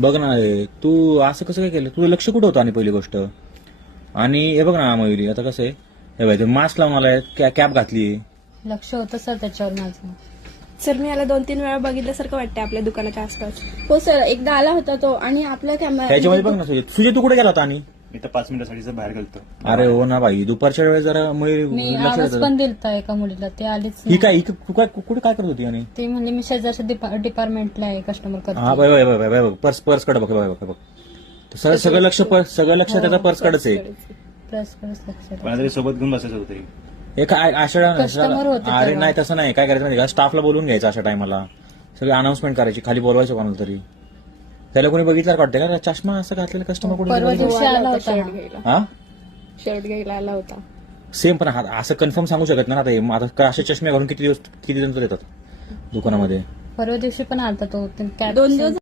बघ ना तू असं कसं काय केलं? तुझं लक्ष कुठं होतं? आणि पहिली गोष्ट, आणि हे बघ ना मयुरी, आता कसं आहे, हे बाई मास्क लावून आलाय, कॅप घातली. लक्ष होतं सर त्याच्यावर माझं. सर मी याला 2-3 वेळा बघितल्यासारखं वाटतंय आपल्या दुकानाच्या आसपास. हो सर, एकदा आला होता तो आणि आपला कॅमेरा त्याच्यामध्ये बघ ना सुजय तू कुठे गेला होता? आणि मी तर 5 मिनिटासाठी बाहेर गेलतो. अरे हो ना बाई, दुपारच्या वेळेस जरा मयुरी मी लक्ष आवाज देतं. पण दिलता एका मुलीला, ते आलीच ही नाही. काय कुठे काय करत होती? आणि ते म्हणजे मी शेजारच्या डिपार्टमेंटला आहे, कस्टमर हा करतो. Bye bye bye bye purse कडे बघ बघ बघ. सगळं लक्ष त्याचा पर्स कडेच आहे. प्लस प्लस लक्ष. कोणातरी सोबत घेऊन बसायचं होतं तरी. एक Customer होते अरे तेव्हा. नाही तसं नाही, काय करायचं माहिती का, स्टाफला बोलून घ्यायचं अशा टायमाला, सगळी अनाउन्समेंट करायची, खाली बोलवायचं कोणाला तरी. त्याला कोणी बघितलं का वाटतं का चष्मा असं घातलेला कस्टमर परवा कोणी? दिवशी आला होता शर्ट ना. घ्यायला हा शर्ट घ्यायला आला होता. सेम, पण असं कन्फर्म सांगू शकत नाही ना आता असे चष्मे घालून किती दिवस येतात दुकानामध्ये? परवा दिवशी पण आलता तो. 2 दिवस